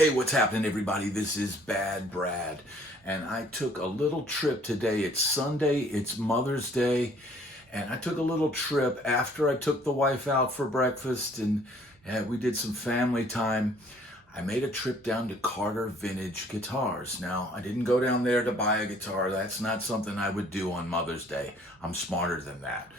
Hey, what's happening, everybody? This is Bad Brad, and I took a little trip today. It's Sunday, it's Mother's Day, and I took a little trip after I took the wife out for breakfast and we did some family time. I made a trip down to Carter Vintage Guitars. Now, I didn't go down there to buy a guitar. That's not something I would do on Mother's Day. I'm smarter than that.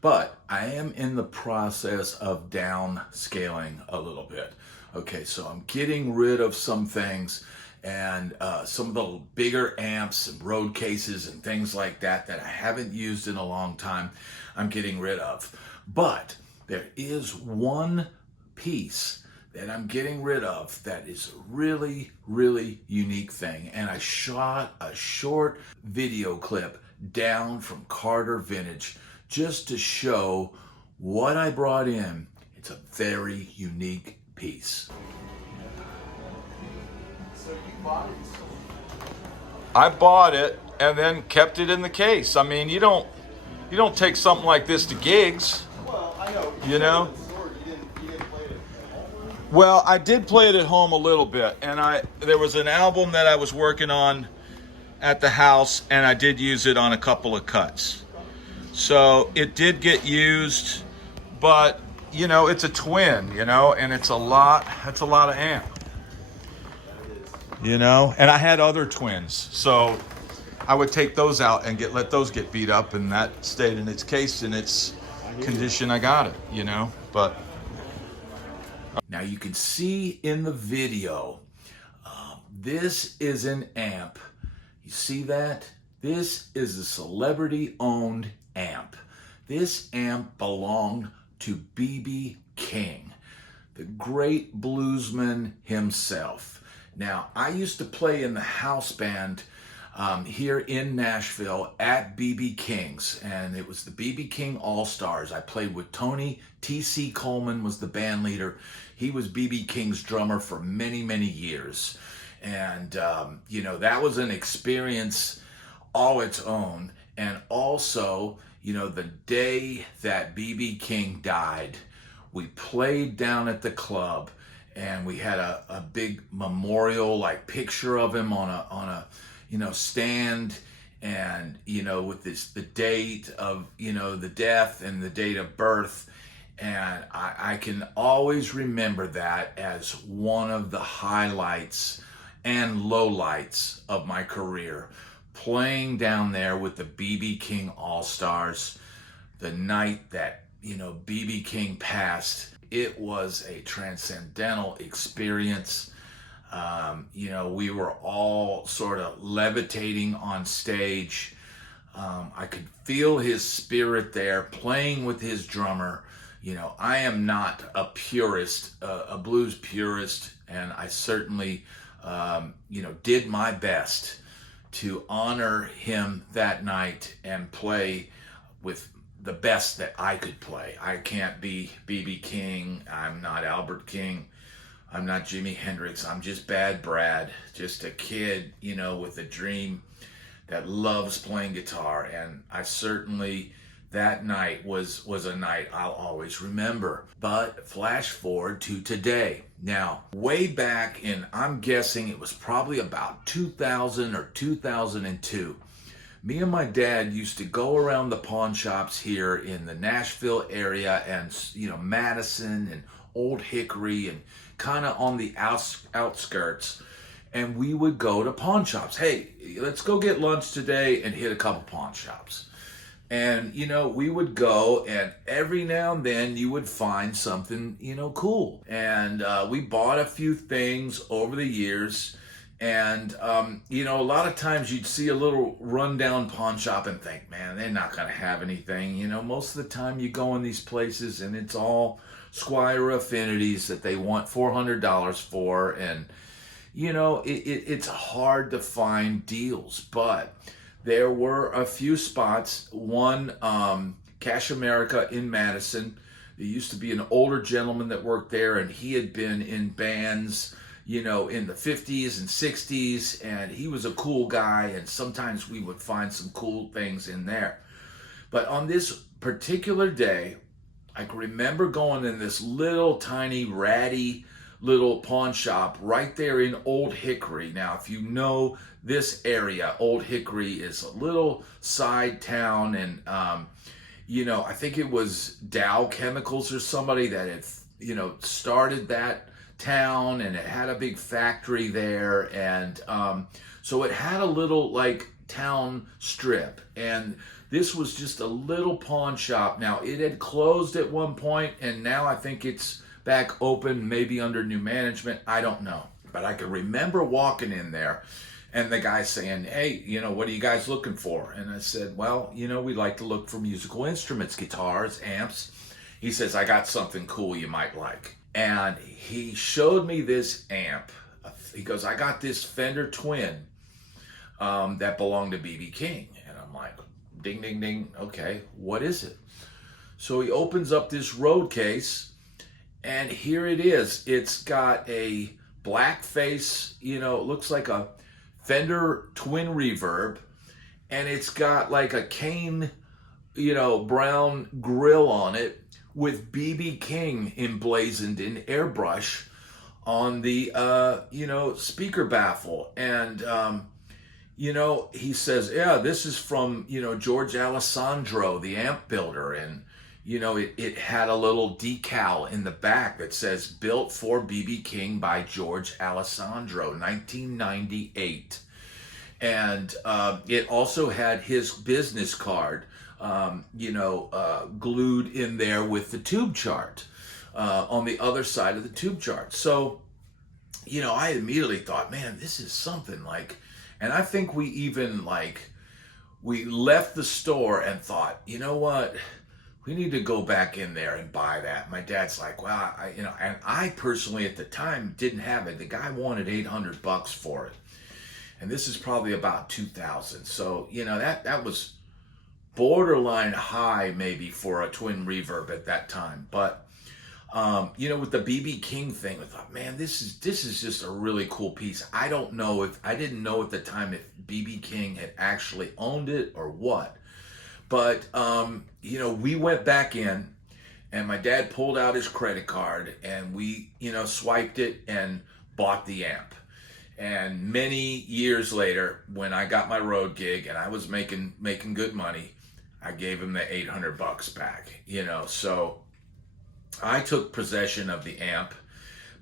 But I am in the process of downscaling a little bit. Okay, so I'm getting rid of some things and some of the bigger amps and road cases and things like that that I haven't used in a long time, I'm getting rid of. But there is one piece that I'm getting rid of that is a really, really unique thing. And I shot a short video clip down from Carter Vintage just to show what I brought in. It's a very unique piece. So you bought it? I bought it and then kept it in the case. I mean, you don't take something like this to gigs. Well, I know. You know? You didn't play it at home? Well, I did play it at home a little bit, and there was an album that I was working on at the house, and I did use it on a couple of cuts. So it did get used, but you know, it's a twin, you know, and that's a lot of amp. You know, and I had other twins, so I would take those out and let those get beat up, and that stayed in its case in its condition I got it, you know. But now you can see in the video, this is an amp. You see that? This is a celebrity-owned amp. This amp belonged to B.B. King, the great bluesman himself. Now, I used to play in the house band here in Nashville at B.B. King's, and it was the B.B. King All-Stars. I played with Tony. T.C. Coleman was the band leader. He was B.B. King's drummer for many, many years. And, you know, that was an experience all its own. And also, you know, the day that B.B. King died, we played down at the club, and we had a big memorial like picture of him on a you know, stand, and you know, with the date of, you know, the death and the date of birth. And I can always remember that as one of the highlights and lowlights of my career, playing down there with the B.B. King All-Stars the night that, you know, B.B. King passed. It was a transcendental experience. You know, we were all sort of levitating on stage. I could feel his spirit there, playing with his drummer. You know, I am not a purist, a blues purist, and I certainly, you know, did my best to honor him that night and play with the best that I could play. I can't be B.B. King. I'm not Albert King. I'm not Jimi Hendrix. I'm just Bad Brad, just a kid, you know, with a dream that loves playing guitar. And I certainly, that night was a night I'll always remember. But flash forward to today. Now, way back in, I'm guessing it was probably about 2000 or 2002, me and my dad used to go around the pawn shops here in the Nashville area and, you know, Madison and Old Hickory and kind of on the outskirts. And we would go to pawn shops. Hey, let's go get lunch today and hit a couple pawn shops. And, you know, we would go, and every now and then you would find something, you know, cool. And we bought a few things over the years. And, you know, a lot of times you'd see a little rundown pawn shop and think, man, they're not going to have anything. You know, most of the time you go in these places and it's all Squire Affinities that they want $400 for. And, you know, it's hard to find deals. But there were a few spots. One, Cash America in Madison. There used to be an older gentleman that worked there, and he had been in bands, you know, in the 50s and 60s, and he was a cool guy, and sometimes we would find some cool things in there. But on this particular day, I can remember going in this little tiny ratty little pawn shop right there in Old Hickory. Now, if you know this area, Old Hickory is a little side town, and I think it was Dow Chemicals or somebody that had, started that town, and it had a big factory there, and so it had a little like town strip, and this was just a little pawn shop. Now, it had closed at one point, and now I think it's back open, maybe under new management. I don't know. But I can remember walking in there and the guy saying, hey, what are you guys looking for? And I said, well, we like to look for musical instruments, guitars, amps. He says, I got something cool you might like. And he showed me this amp. He goes, I got this Fender Twin that belonged to B.B. King. And I'm like, ding, ding, ding. Okay, what is it? So he opens up this road case, and here it is. It's got a black face, it looks like a Fender Twin Reverb, and it's got like a cane, brown grill on it with B.B. King emblazoned in airbrush on the, speaker baffle. And, he says, yeah, this is from, George Allesandro, the amp builder. And, it had a little decal in the back that says built for B.B. King by George Allesandro, 1998. And it also had his business card, glued in there with the tube chart on the other side of the tube chart. So, I immediately thought, man, this is something like, and I think we even we left the store and thought, you know what? We need to go back in there and buy that. My dad's like, well, and I personally at the time didn't have it. The guy wanted $800 for it. And this is probably about 2000. So, that was borderline high maybe for a twin reverb at that time. But, with the B.B. King thing, I thought, man, this is just a really cool piece. I didn't know at the time if B.B. King had actually owned it or what. But, we went back in, and my dad pulled out his credit card, and we, swiped it and bought the amp. And many years later, when I got my road gig and I was making good money, I gave him the $800 back, So I took possession of the amp.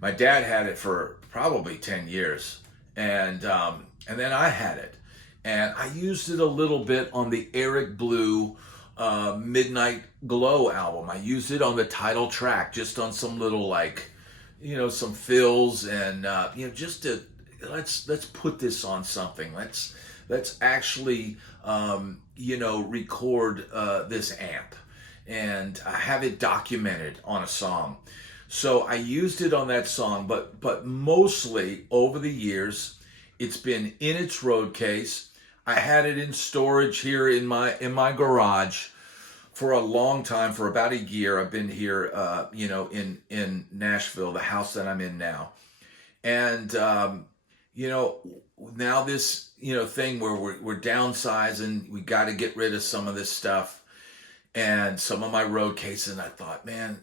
My dad had it for probably 10 years, and then I had it. And I used it a little bit on the Eric Blue Midnight Glow album. I used it on the title track, just on some little some fills, and just to let's put this on something. Let's actually record this amp and have it documented on a song. So I used it on that song, but mostly over the years, it's been in its road case. I had it in storage here in my garage for a long time, for about a year. I've been here, in Nashville, the house that I'm in now. And, now this, thing where we're downsizing, we got to get rid of some of this stuff and some of my road cases. And I thought, man,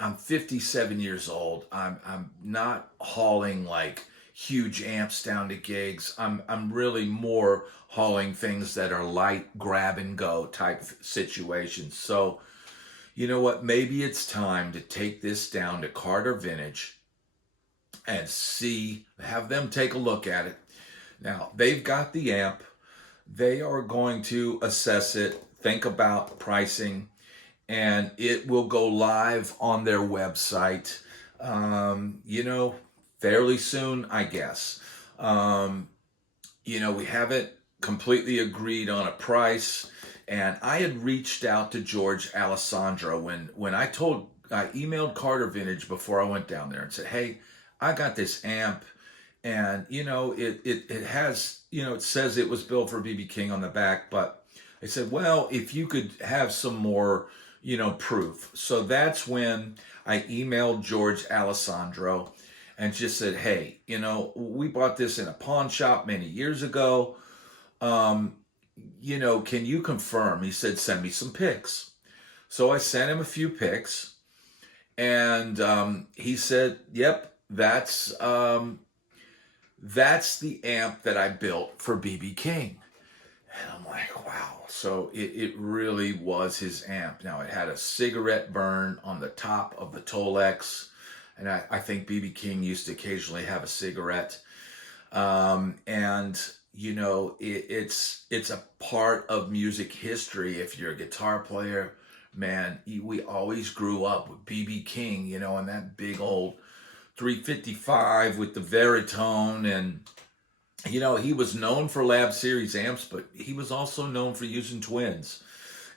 I'm 57 years old. I'm not hauling huge amps down to gigs. I'm really more hauling things that are light grab and go type situations. So, you know what? Maybe it's time to take this down to Carter Vintage and have them take a look at it. Now, they've got the amp. They are going to assess it, think about pricing, and it will go live on their website, fairly soon, I guess. We haven't completely agreed on a price, and I had reached out to George Allesandro when I emailed Carter Vintage before I went down there and said, hey, I got this amp, and it has, it says it was built for B.B. King on the back, but I said, well, if you could have some more, proof. So that's when I emailed George Allesandro and just said, hey, we bought this in a pawn shop many years ago. Can you confirm? He said, send me some pics. So I sent him a few pics, And he said, "Yep, that's the amp that I built for BB King." And I'm like, wow. So it really was his amp. Now, it had a cigarette burn on the top of the Tolex. And I think BB King used to occasionally have a cigarette. And, you know, it's a part of music history. If you're a guitar player, man, we always grew up with BB King, you know, and that big old 355 with the Veritone. And, you know, he was known for Lab Series amps, but he was also known for using twins.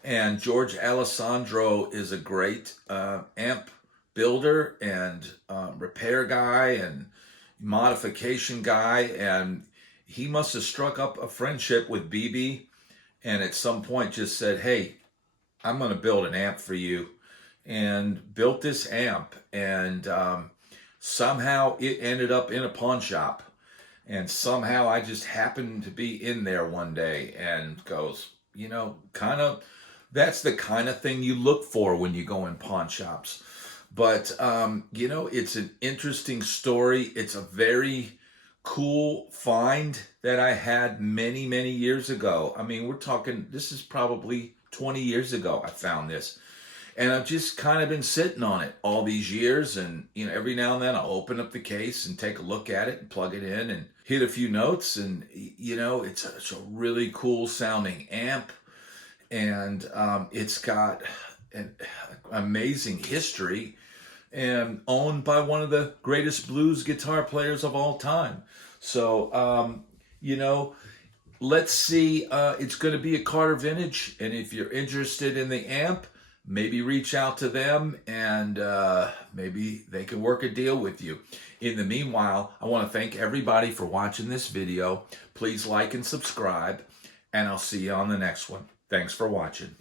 And George Allesandro is a great amp builder and repair guy and modification guy. And he must have struck up a friendship with BB and at some point just said, "Hey, I'm going to build an amp for you," and built this amp. And somehow it ended up in a pawn shop. And somehow I just happened to be in there one day and goes, you know, that's the kind of thing you look for when you go in pawn shops. But, you know, it's an interesting story. It's a very cool find that I had many, many years ago. I mean, we're talking, this is probably 20 years ago I found this. And I've just kind of been sitting on it all these years. And, you know, every now and then I'll open up the case and take a look at it and plug it in and hit a few notes. And, you know, it's a really cool sounding amp. And it's got an amazing history and owned by one of the greatest blues guitar players of all time. So, you know, let's see. It's going to be a Carter Vintage. And if you're interested in the amp, maybe reach out to them and maybe they can work a deal with you. In the meanwhile, I want to thank everybody for watching this video. Please like and subscribe, and I'll see you on the next one. Thanks for watching.